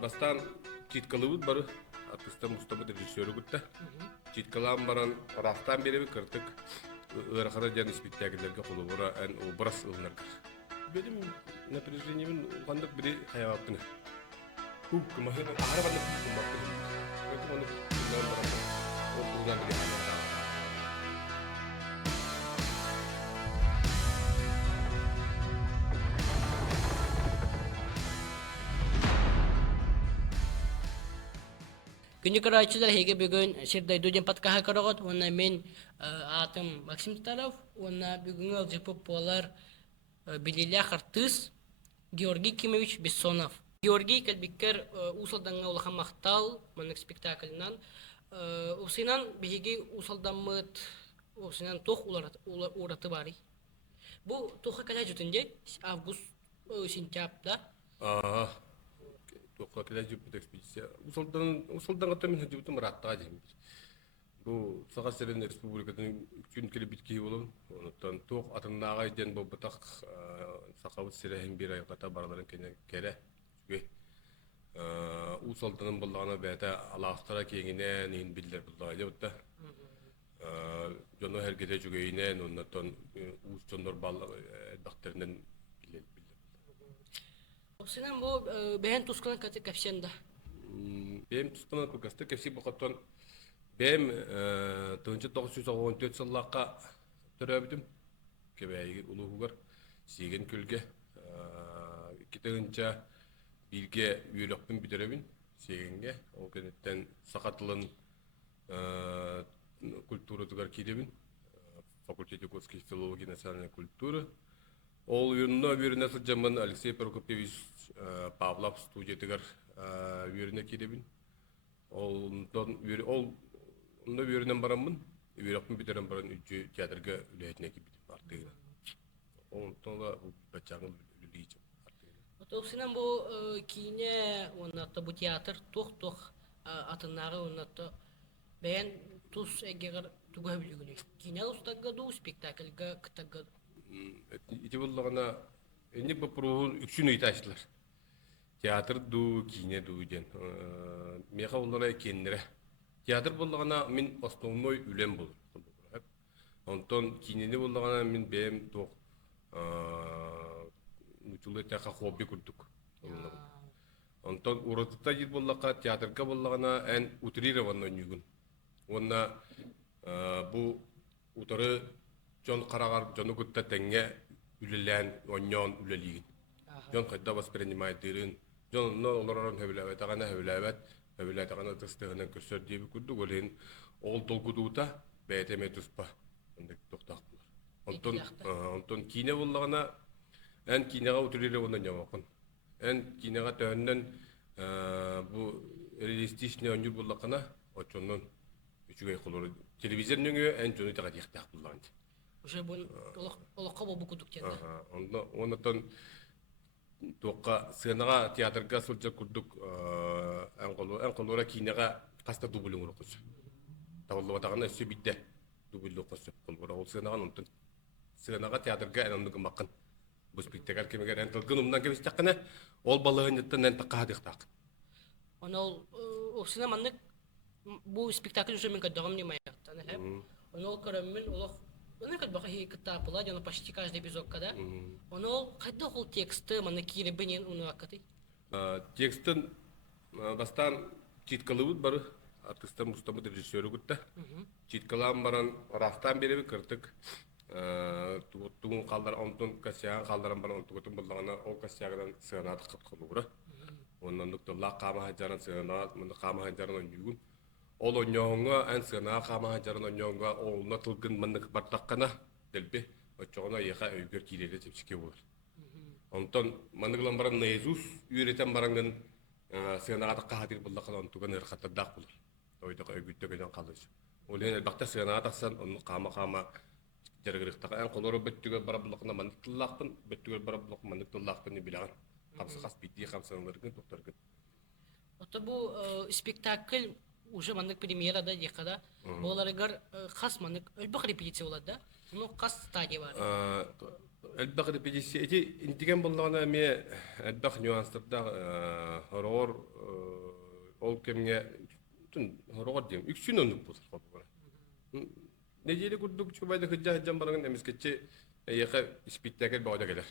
бастан читкалыбыт бары артыстан мустабы режиссеры гутта. Читкалам баран рафтан береби кыртык ырахана жан спектакльлерге кулубура эн образ ылнаргар. Benim напряжением кандык бири хаябаппын. Хук махына арабаны кумбаппын. Көтү оны кулдан барам. О кулдан бири хаябаппын. Günü karayçılar hege bugün şirday duyduğum patkaha karagot, ona men atım Maksim Taraf, ona bugün alcı popular bililya kartız Georgi Kimovich Bessonov. Georgi kalbiker usaldan olaha mahtal manik spektaklinan. Usinan bihigi usaldan mıt usinan toh uğratı bari. Bu toha kala jutunje Avgust Sintyapda. Ага. Тоққа келе жүріп экспедиция. Усолдан гата мен жүріп мұраттаға деймін. Бұл Саға Серен Республиканың үкчүн келе биткей болын. Онықтан тоқ атыннаға еден бұл бұтақ Сақауыт Серен бір айқата бараларын келе. Усолданын болағына бәті алақтара кеңінен ең білдер бұлдағы еле бұтта. Жоны әргеде жүгейінен, оннаттан уыз жондар бақтерінен білдер. Senin bu beğen tuzkunan katı kapşenda. Benim tutkuna kukastı kepsi bakattan benim tönce 914 yıllığa töröbüdüm. Kebeği uluğugar sigen külge kitağınca bilge üyelokpun bitirebin sigenge o kenetten sakatılın kulturu tugar kidebin Факультете городской филологии и национальной культуры. Ол үйірінна үйіріне сылжамын Алексей Прокопьевич Павлов студиятығар үйіріне келебін. Ол үйірінен барамын, үйіріқпін бітерін баран үйтші театрға үләйтіне кебедім артығына. Ол тола бәтчағын үләйчім артығына. Отоқсынан bu kine onnatta bu teatr toh atınları onnatta beğen tuz egegar tuga bilgini. Kine ustagga du spektaklga kıtagga. Ити боллағана әне бұпыруын үкшін ұйташылар. Театр ду, кине ду ден. Меха олара кеннері. Театр боллағана мен основной үлем болыр. Онтон кинені боллағана мен бәйім тоқ ұчылы тәқа хобби күрдік. Онтон ұратыта жет боллаға театрға боллағана ән утрированно нүгін. Онна бұл ұтары Жон қарағар, жоны күтті тәңе үлілән, оньон үлілігін. Жон қайда воспринимайтырын. Жон оларарын хөбіләбәт, ағана хөбіләбәт ағана тұстығынан көрсөр дейбі күрді. Олен ол долгудуыта бәйтеме тұспа. Тоқтақ бұлар. Онтон кейіне болағына, ән кейінеға ұтырелі ондан жамақын. Ән кейінеға тәуінен бұл реалистичный өнжір болақына, отчоннан үшігей құлыры. Телевизорның ән жоны тәға дейқтақ бұлағын. Уже bu olakka bu kuduk tende. Ondan toqqa sığınağa teatrga sılca kurduk en kolora kinega kasta dublun okusu. Tavallı vatağına üstü bitti. Dublu okusu. Kolora ol sığınağa ondan sığınağa teatrga en ondan makın. Bu spektakl kemiger en tılgın umdan kemis takına ol balığın yıttın en takka hadik tak. Ona o sinemanlık bu spektakl уже мен kadağım ne mayaktan hep. Ona o karamın olak Onu kad bakı kitaplar, yani почти каждый эпизод kada. Onu kadda hol teksti, mana kiri benin onu akati. Текстын бастан читкалыбыт бары артыстан мустамы режиссеры гутта. Читкалам баран рафтан береби кыртык. Тугун калдар онтон касян калдаран баран онтугутун буллагана ол касягынан сыгынаты кыткылуура. Ондан доктор кама хаджаран сыгынат, мында кама хаджаран онюгун. Ол оньоңга ан сыгына кама хаджаран оньоңга олна тылгын мындык бартаккана делбе. Очогона яха өйгөр киреле тепчике болор. Онтон мандыглан баран наизус үйретен баранган сыгынага кахатыр буллакан онтуган ырхаттардак болор. Ойдога өйгүттөгөн калыш. Олен бакта сыгынага таксан оны кама жаргырыктага ан колору бөттүгө барабылыкна мандыктыллакпын, бөттүгө барабылык мандыктыллакпын билген. Камсы хас битти камсаңларгын токторгын. Ото bu spektakl уже мандык премьера да декада. Боларыгар хас мандык өлбак репетиция болот да. Ну кас стадия бар. Элбак репетиция эти интиген болгона ме элбак нюанстарда хорор кемге рогот дем үксүн онук болсор копора неделе курдук чубайда хыджа хыджан бараган эмискетчи яка испиттекер бода келер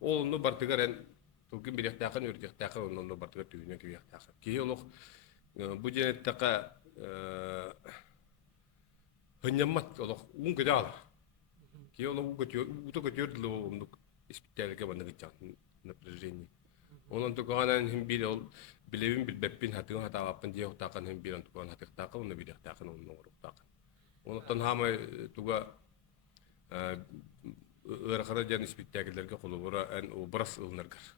ол ну бартыгар эн тугин биректакан үрдектакан онно бартыгар түйүнө кибектакан кии олох бу женеттака хыннаммат олох ун кыдаалар кии олох уто көтөрдүлө ондук испиттерге баны гычак напряжение онон туганан хим бир ол билебин билбеппин хатыгын хатааппын диохтакан хим бирен туган хатыктакан уну биректакан уну оруктакан онотон хамы туга ырахара жан испиттегилерге колубура эн образ ылнаргар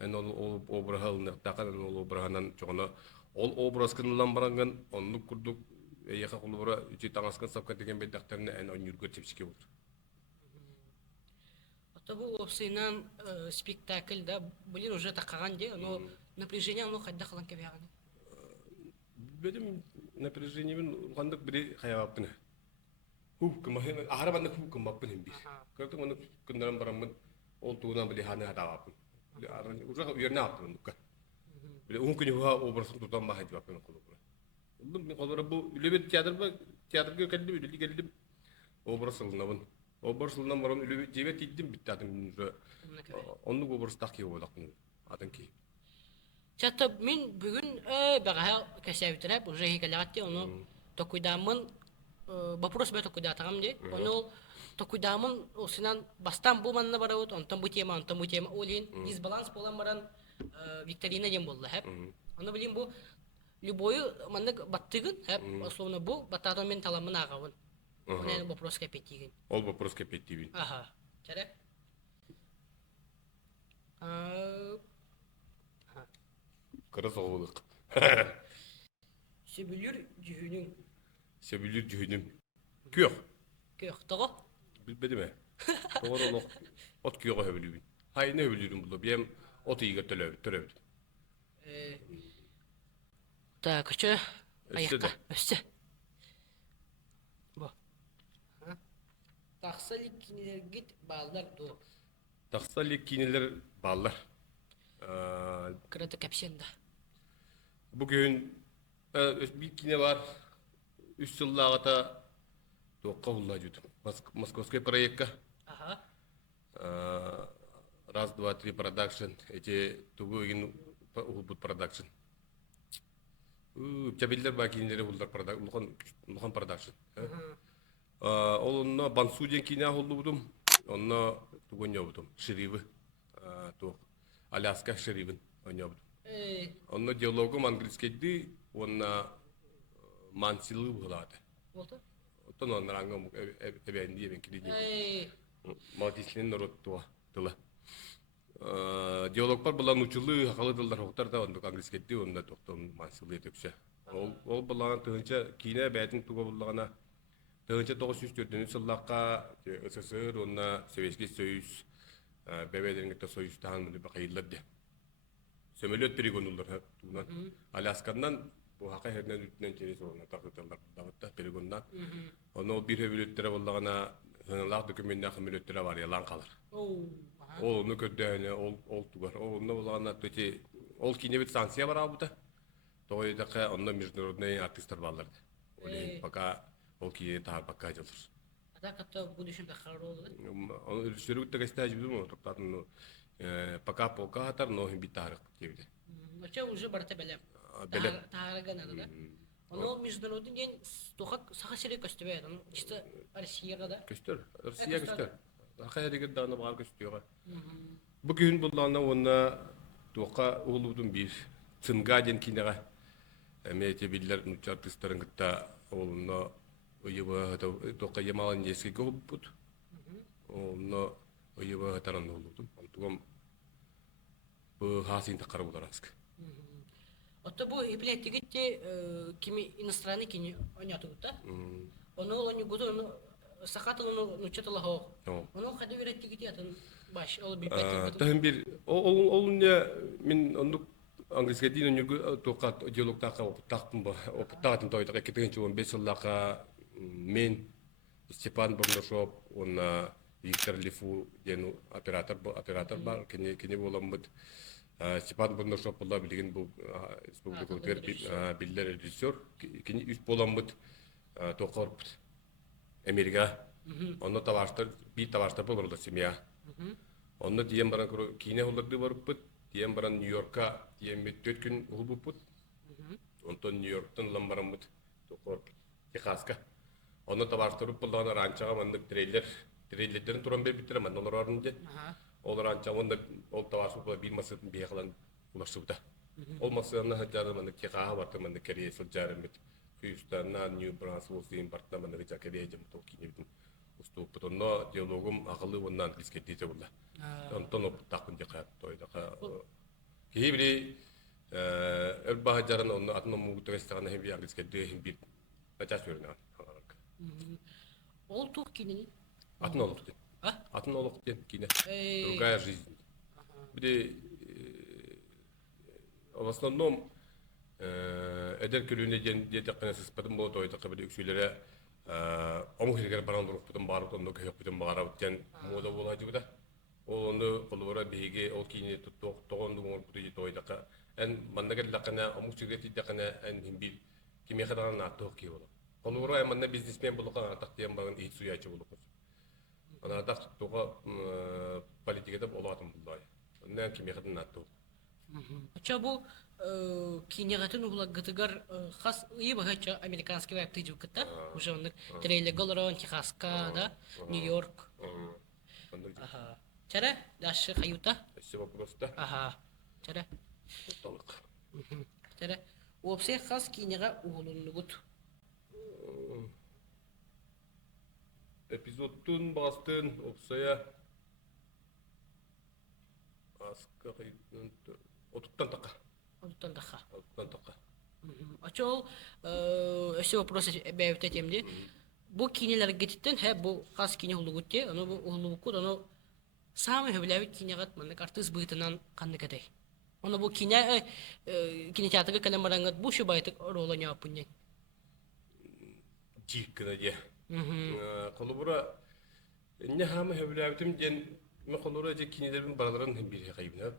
эн ол образ ылнартакан ол образанан чогоно ол образ кынылан баранган оннук курдук яка колубура үчи таңаскан сапка деген беддактерне эн онюргө чепсике болду. Бу осыйнан спектакль да блин уже такаган де, но напряжение оно хадда кылан кебяган. Бедим напряжение мен кандык бири хаябаппын. Хукум махина ахарабанда хукум баппын бир. Кыртык маны күндөрөн барамын ол туунан били ханы хатабаппын. Уже уерна аптын дукка. Били он күнү ха образын тутан махат баппын колубура. Бу колубура бу үлебет театрга келдим образ ылнабын. Образынан баран үлебет жебет иддим биттатым уже. Онну образ такый болакны. Атын ки. Чата мен бүгүн бага касабитре уже хикалатты ону токуйдамын вопрос бе токуйдатагам де. Ону токуйдамын осынан бастан бу манна барабыт, онтон бу тема олин дисбаланс болан баран викторина дем болду хеп. Ону билим бу любой манна баттыгын хеп, условно бу баттатан мен таламын агабын. Ону вопрос кепетигин. Ол вопрос кепетигин. Ага. Чара. Кырасоолук. Себүлүр жүһүнүң. Себүлүр жүһүнүм. Күйөк. Күйөк того. Билбедиме? Тогоролок. От күйөк хөбүлүбүн. Хайны хөбүлүрүм булду. Бем от ийге төлөбү. Так, чö аякка. Өссө. Бо. Таксалик кинелергит балдар ду. Таксалик кинелер балдар. Кырата капсенда. Bugün bir kine var. 3 yıllarda toqqa ullajud. Moskovskiy proyektga. Ага. Раз, два, три продакшн. Эти тугугин убут продакшн. Чабилдер бакинлери булдар продакшн. Лухан продакшн. Олонно Бансуден кине болдум. Онно тугунья будум. Ширивы. Тоқ. Аляска ширивын онья будум. Онно диалогум английскийди, онна мансилы булады. Болду? Оттон онраңга эбенди эбенкиди. Матислен роттуа тыла. Диалогпар булан учулы хакалы тылдар хоктар да ондук английскийди, онда токтон мансилы төксө. Ол булан тыгынча кине бәтин туга буллагана тыгынча 904 жыллакка СССР, онна Советский Союз, бебеденгте союзтан бу бакыйларды. Sömölöt perigonullar tuğunan. Alaskan'dan bu haka herden ütünen çeresi olana takıtırlar dağıtta perigondan. Onu bir hevülöttere bollağına hınılaq dökümünden hımölöttere var yalan kalır. Onu köddüğüne ol tuğar. Onu bollağına töte ol kinebet sansiya var abuda. Doğuydaki onunla международные артистler varlardı. Пока ol kineye tahar bakka açılır. Ата ката bu düşünde karar oldu. Onu ölçülükte gösterci bilmiyorum. Toplatın пока полка хатар но битарык дебде. Оча уже барта белем. Таараган ада. Оно международный день тохак саха серек көстөбөйт. Аны чисто Россияга да. Көстөр. Россия көстөр. Ахайрыгы даны бар көстөйгө. Бүгүн буллана онна тока улудун бир Цынгаден кинега. Эмете биллер артисттарын гытта олно уйба тока ямалан эски көбүт. Олно уйба таран улудун. Антугам bu hasin takar bularasк. Отто бу иплеттигитти кими иностранный кини онятугута. Оно лони гуду оно сахат оно нучатала хо. Оно хады вереттигити атын баш ол бипеттиг. Тахын бир олуння мен ондук английский дин онюгу токат диалогтака опуттакпын ба. Опуттакатын тойдага 2015 жыллака мен Степан Богдашов, он Виктор Лифу, дену оператор бар, кене боламбыт. Степан Бондаршов болла билген бұл республикалыктар биллер режиссер. Кини үс боламбыт тоқорбыт Америка. Онно таваштар, би таваштар болырда семья. Онно тиен баран кине оларды барыппыт, тиен баран Нью-Йоркка тиен төт күн улбуппыт. Онтон Нью-Йорктан ламбарамбыт тоқорбыт Техаска. Онно таваштар боллана ранчага мандык трейлердерин туран бербиттер ман олар орунде. Ол ранча онда ол таваштар бола бир масытын биягалан улашыбыта. Ол масыны хатары мандык Техаска барды мандык Корея сылжарымыт. Хьюстоннан Нью-Брансвилл дейін бартына мандык Корея жамтол кинебитин. Уступ потонно диалогум акылы оннан английский дейте булла. Онтон оптакын дека тойдака. Кейбири элбахажаран онно атно мугутагастаган хеби английский дейин бит. Начас көрүнө. Ол тух кинени. Атын олук ден. Атын олук ден кине. Другая жизнь. Биде в основном эдер külüne жетеккene сыспадым болот ойдакка биде үксүлөрө омхиргер баран дуруппутун барып ондо көйөкпүтүн баарабыттен мода болажыбыда. Ол ону колбора биге ол кине токтогонду мурпуту жет ойдакка. Эн мандагерлакана омхиргер дакана эн химбил киме кадан аттоо ки болот. Колбора манна бизнесмен болгон атак ден багын ит суячы болот. Ана атак тога политикада болотун булдай. Ондан киме кадан аттоо. Ача бу кинегатын улагытыгар хас ибагача американский веб тыжукта уже он трейлер Голорон Техаска, да, Нью-Йорк. Ага. Чара дальше хаюта. Спасибо просто. Ага. Чара. Толк. Чара. Опсе хас кинега угулуннугут. Эпизодтун бастын опсая аскарыйтын отуттан така. Оттан даха. Отуттан така. Ачол өсө вопрос бэвте темди. Бу кинелер геттен бу хас кине улугутте, аны бу улугут, аны самый хөвләвит кинегат маны артист быйтынан кандыкатай. Аны бу кинотеатрга калам барангат бу шубайтык ролы япынне. Жиккана же. Колубура не хамы хөвләвитим ден мен колубура же кинелерин бараларын бир кайбына.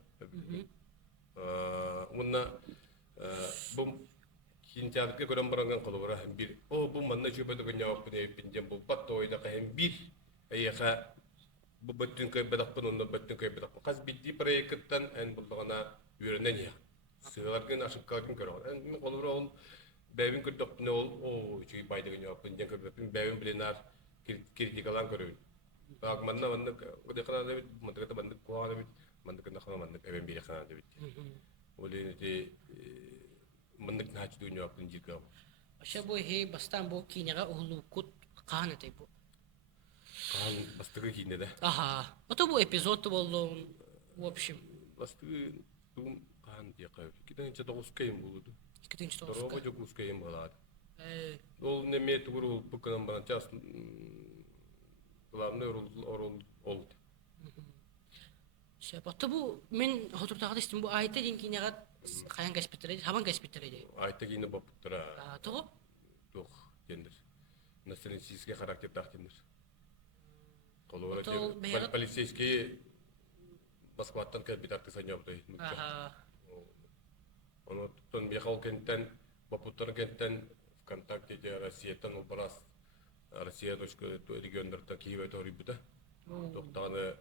Мына бу кинотеатрга көрөн баранган колубура бир бу манна жөбөдө гөнөп бинден бу баттойда кайым бир аяка бу бөттүн көй бадакпын онда бөттүн көй бадакпын каз битти проекттан эн булдагана үйрөнөн я сыйларгын ашыккатын көрөм эн колубура ол бэвин көрдөпүнө ол чүй байды гөнөп бинден көбөпүн бэвин бленар критикалан көрөм так манна одекана да мантыгата бандык куана бит мандык нахана мандык эбен бири хана да бит олети мандык нач гөнөп жига Аша бу бастан бу кинега улукут каанатай бу. Кан бастыгы кине да. Ага. Ото бу эпизод болду. В общем, Бастыгы тум кан дия кайып. Киденче 9 кайым болду. Китинчи Дорога тоска. жок ускайым болду. Ол неме тугуру буканам бана час главный роль олду. Ото бу мен хотуртагы истим бу айта ден кинега каян каспиттер, хабан каспиттер иде. Айта кине баптыра. Того? Тох дендер. Националистический характер тахтендер. Колора Ото бейгат- полицейский Москваттан капитарты санёбдай. Ага. Оно тон бехал кенттен, бапуттар кенттен ВКонтакте де Россиятан убрас Россия точка региондарда Киеве торибута. Токтаны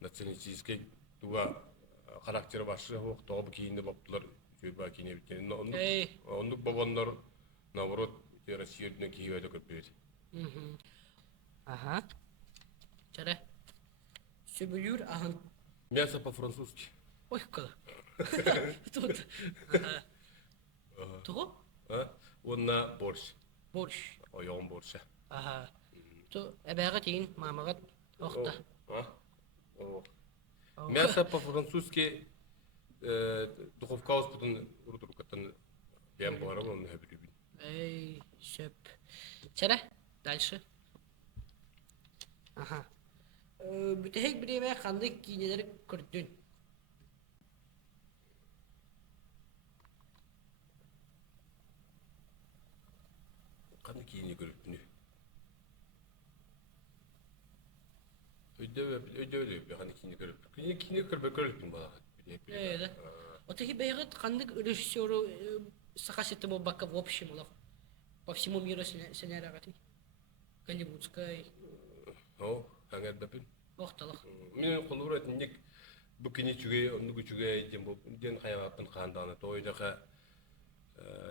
националистический туга характер башы хок тобу кийинде баптылар жүйба кийине биткен. Ондук бабандар наоборот Россиядын Киеве көпөйт. Ага. Чара. Сөбүлүр ахын. Мясо по-французски. Ой, кала. Тут. Ага. Того? Онна борщ. Борщ. Оён борща. Ага. То эбега тиин мамагат окта. Мясо по-французски духовка успутун урдуркатын ям барам он хабилибин. Шеп. Чара. Дальше. Ага. Бүтehek биреме кандай кинелер көрдүн? Кандай кийини көрүптүнү? Өйдө кандай кийини көрүп. Кийини көрбөй көрүптүн бала. Да. Вот эти бегают, кандык режиссеру сахасит ему бака в общем, по всему миру сценарий голливудской. О, хангар дапин. Охталах. Мен колура тиндик бу кини чуге, онду чуге дем бу ден хаягатын ханданы тойдака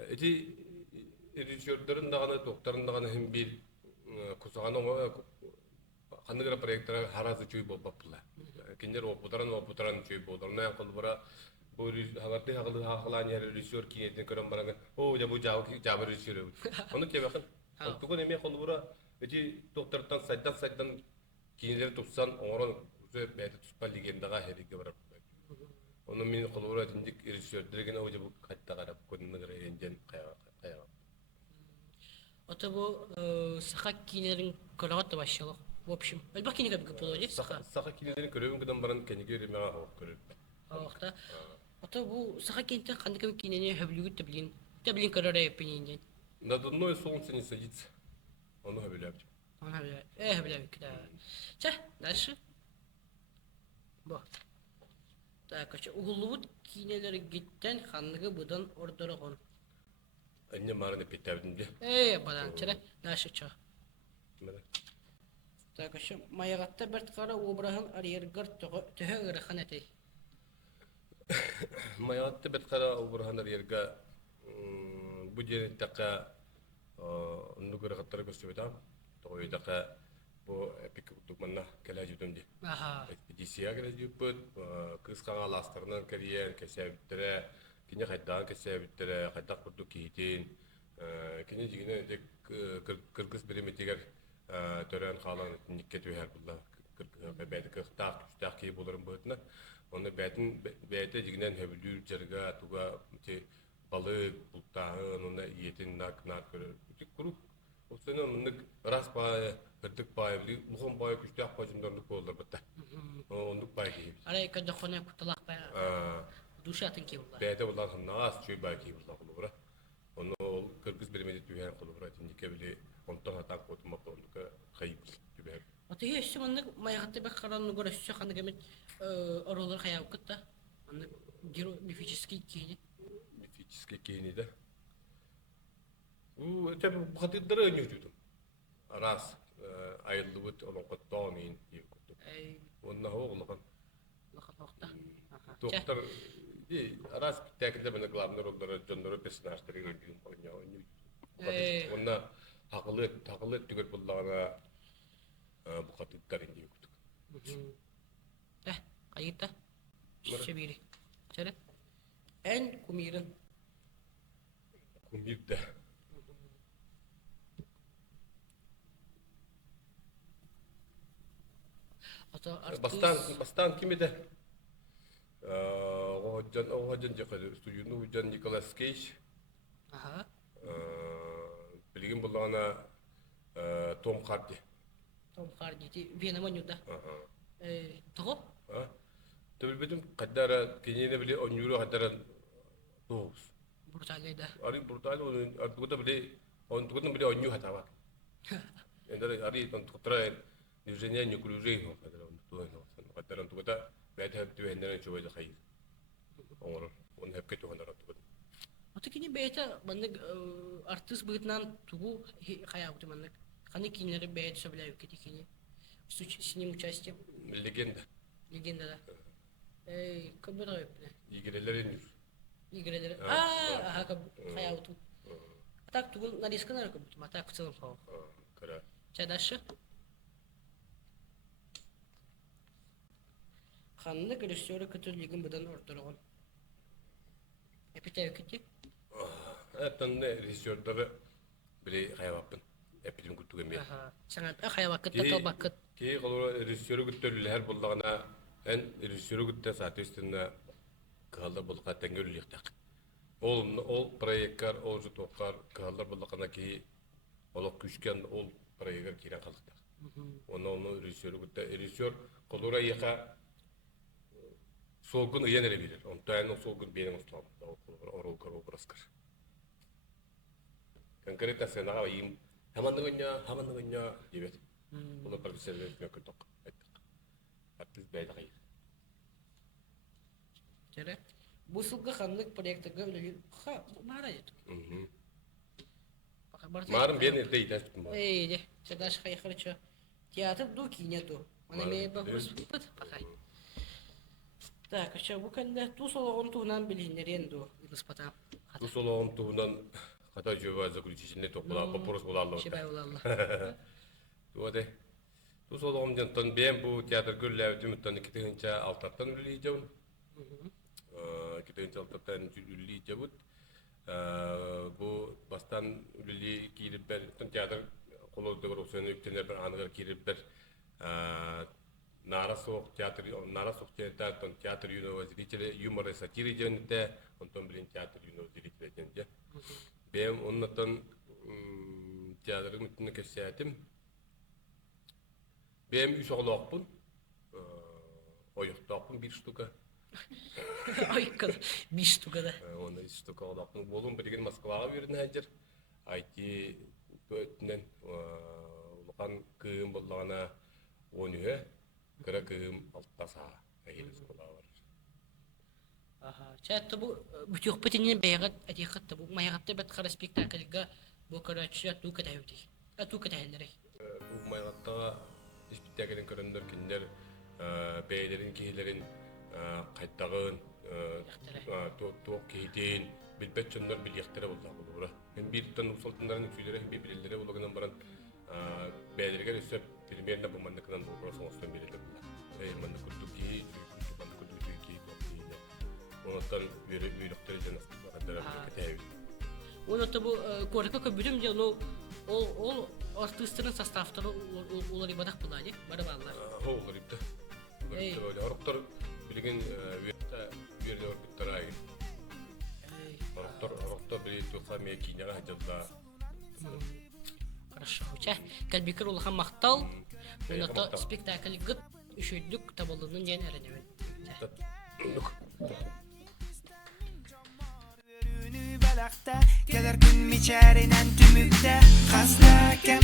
эти режиссерлердин даганы, доктордун даганы хим бил кусаганы кандыгра проекттер харазы чуй болбаппыла. Киндер опутаран чуй болдорна колура бу хагаты хагылы хагылан режиссер кинетин көрөн бараган. О, я бу жабы режиссер. Оны кебакын. Тугун эме колура эти доктордан сайдан кинелер тупсан оңорон үзе бәйті туспа легендаға херіге барап. Оны мен қолуыра діндік режиссердерген өте бұл қайтта қарап көдінің рейнден қаяға. Это был саха кинерин корот башылык. В общем, альба кинеге бик болду саха. Саха кинелерін көрөбүн кыдан баран кенеге ремеға хауып көрөбүн. Охта. Это был саха кинтен кандык кинене хөблүгүт таблин. Таблин корорай пенинен. Над одной солнце не садится. Оны хөбелеп. Она бля, да. Ча, дальше. Бо. Так, ача угуллубут кинелер гиттен ханныгы будан ордорогон. Анне марыны петтәбдинде. Бадан чара, дальше ча. Так, ача маягатта берт кара обраһын арьергар төһө ырыхан этей. Маягатта берт кара обраһын арьерга бу ден така ондугыр гаттар көстөбөтам. Тойдака бу эпик утуманна келажүтүнди. Экспедиция келажүпөт, кыз каңаластырынан карьер кесебиттере, кине кайдан кесебиттере, кайда курду кейтин, кине жигине дек кыргыз биреметигер төрөн калан никке төһөр булла. Бәйти кыктак, түстак кей болорун бөтүнө. Оны бәйти жигинен хөбүлүр жерга туга балык, бултагын, оны иетин нак көрөр. Куруп Осыны мындык раз бай, бірдік бай, мұғын бай күштіяқ бажымдарлық болдар бұтта. Ондық бай кейіп. Арай көді қоны құтылақ бай, душатын кей болар. Бәйді болар нағас чөй бай кейіп болар құлы бұра. Оны ол кіргіз беремеді түйен құлы бұра. Тендеке біле, онтан атан қотымақ ондықы қайып түйбәр. Оты еші мындық маяғатты бәк қаранны көрі сөз қанды кәмет оролар қаяу күтті. Мифический кейні. Мифический кейні да. Tabi bu kadınlara önyürdüm. Aras ayıldığı olan kutluğun diye kutlu. Onunla oğluğun. Doktor, aras tekinde bana glavner onlara canları personajları gördüğüm oynuyor. Onunla haklı tükür bulduğuna bu kadınların diye kutlu. Kayıtta. Şebiri. Söyle. En kumirin. Kumir de. Бастан кими де оғаджан жақады студияны ұжан Николас Кейдж білген болғана Том Харди. Том Харди, Вена Манюда. Тұғы? Төбілбедім қаддара кенені біле онюру қаддара тоғыз. Бруталей да. Ари бруталей, онтығыдың біле оню қатава. Ари тұқтыра движение неуклюжей, который он туда бәйт түйендерін чөбөйді қайыр. Он хәпке туғандар аттығын. Оты кені бәйті бәндік артыс бұғытынан туғу қая бұты бәндік. Қаны кейінлері бәйт сөбіләй өкеті кені. С ним участием. Легенда. Легенда да. Көбір өпіне. Игрелер енір. Игрелер. Қая бұтым. Атақ туғын нарисканар көбітім. Атақ күтілім қауы. Кара. Чайдашы? Қанны режиссеры көтірлігін бұдан ордырығын. Эпитәу кетті? Әттанны режиссердары біле қайабаппын. Әпілін күттігі мен. Саңат қайабақыт, таталбақыт. Кей қолы режиссеры күттірлілер болдағына, ән режиссеры күтті соответственно қағалдар болдыға тәңгер үлектақ. Ол проекттар, ол жұтоқтар қағалдар болдағына кей олық күшкен ол проекттар кейрен қалықтақ. Оны режиссеры күтті. Режиссер қолыра еқа солгун ыян эле билер. Онтайын солгун бенин усталам. Оролкар образкар. Конкретно сценага им хамандыгыня дебет. Bunu profesörler kötü. Artık beyde hayır. Жара. Бу сылгы ханлык проектыга үлелер. Ха, мара дит. Марын бен ерде идәстім бар. Де, чадаш хайхырчы. Театр ду кинету. Она ме бахус пыт пахай. Так, ача бу канда ту сологон туунан билинерен ду илыспата. Ту солоғым туғынан қата жөба заключительный тоқыла попорос болалды. Шибай улалла. Туаде. Ту солоғым жантан бен бу театр көлләу дүміттан 2-нче алтаттан үлі жауын. 2-нче алтаттан үлі жауын. Бу бастан үлі киіріп бәр, театр қолуыздығыр осыны өктенер бір анығыр киіріп бәр Нара соқ театр юного зрителя, юмора и сатиры жөнінде, онтон білін театр юного зрителя жөнінде. Бем оннатан театры мүттіні көсетім. Бем үш оғылақпын, ойықтақпын бір штука. Ойыққын, бір штукада. Оны үш штука оғылақпын. Болуым бірген Москваға берін әжір. Айти өтінен ұлған күйім болғана оңығы. Кыра кыым алтаса әйелі сола бар. Чатта бу бүтөк битинен бәягат атыйкатта бу маягатта бет кара спектакльга бу карачы ту катайыты. Ту катайлары. Бу маягаттага спектакльден көрөндөр киндер бәйләрен киһиләрен кайттагын тоқ кейтен билбет чондар билектер булды була. Мен бир тан усалтындарын үчүләре билеләре булганнан баран бәйләргә өсөп примерно бу мандыкдан вопрос остан билеләр. Манда культуки, манда культуки бу. Онтан үйрөктөр жана кадалар кетеби. Онта бу корка көбүрүм же ол артисттын составтары улар ибадак булады. Бара баллар. Олар ибда. Ороктор билген үйрөктөр өркүттөр ай. Ороктор били тоқамия киняга хажалда. Хорошо. Ча, калбикер улхан мактал. Онта спектакль гыт үшөйдүк табылдын ден эренебен. Kadar gün içerinen tümükte Hasta kem